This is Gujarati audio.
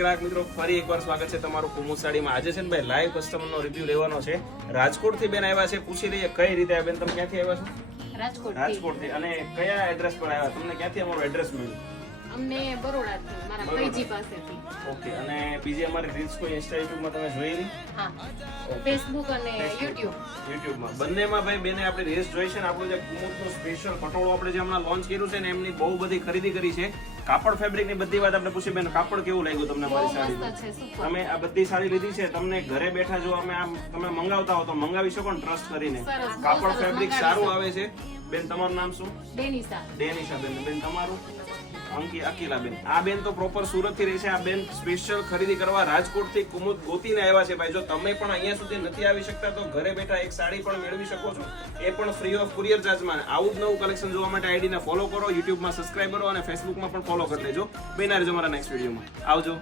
ગ્રાહક મિત્રો ફરી એકવાર સ્વાગત છે તમારું કુમુદ સાડીમાં. આજે છે ને ભાઈ લાઈવ કસ્ટમરનો રિવ્યુ લેવાનો છે. રાજકોટથી બેન આવ્યા છે, પૂછી લઈએ કઈ રીતે આવ્યા. બેન તમે ક્યાંથી આવ્યા છો? રાજકોટથી. અને કયા એડ્રેસ પર આવ્યા? તમને ક્યાંથી અમારું એડ્રેસ મળ્યું? અમને બરોડાથી, મારા ભાઈજી પાસેથી. ઓકે. અને બીજી અમારી રીલ્સ કોઈ ઇન્સ્ટા યુટ્યુબમાં તમે જોયેલી? હા, ફેસબુક અને યુટ્યુબમાં બંનેમાં ભાઈ બેને આપણે રીલ્સ જોઈ છે ને. આપણું જે કુમુદનું સ્પેશિયલ પટોળું આપણે જે હમણાં લોન્ચ કર્યું છે ને, એમની બહુ બધી ખરીદી કરી છે. કાપડ ફેબ્રિક ની બધી વાત આપણે પૂછી. બેન કાપડ કેવું લાગ્યું તમને મારી સાડી? તમે આ બધી સાડી લીધી છે, તમને ઘરે બેઠા જો અમે આમ તમે મંગાવતા હો તો મંગાવી શકો ને ટ્રસ્ટ કરીને. કાપડ ફેબ્રિક સારું આવે છે. બેન તમારું નામ શું? ડેનિશા. ડેનિશા બેન. બેન તમારું? અકીલા બેન. આ બેન તો પ્રોપર સુરત થી રહે છે. આ બેન સ્પેશિયલ ખરીદી કરવા રાજકોટ થી કુમુદ ગોતીને આવ્યા છે. ભાઈ જો તમે પણ અહીંયા સુધી નથી આવી શકતા તો ઘરે બેઠા એક સાડી પણ મેળવી શકો છો, એ પણ ફ્રી ઓફ કુરિયર ચાર્જમાં. આવું જ નવું કલેક્શન જોવા માટે આઈડી ને ફોલો કરો, યુટ્યુબમાં સબસ્ક્રાઇબ કરો અને ફેસબુકમાં પણ ફોલો કરી લેજો. બેન આવજો મારા નેક્સ્ટ વિડીયોમાં. આવજો.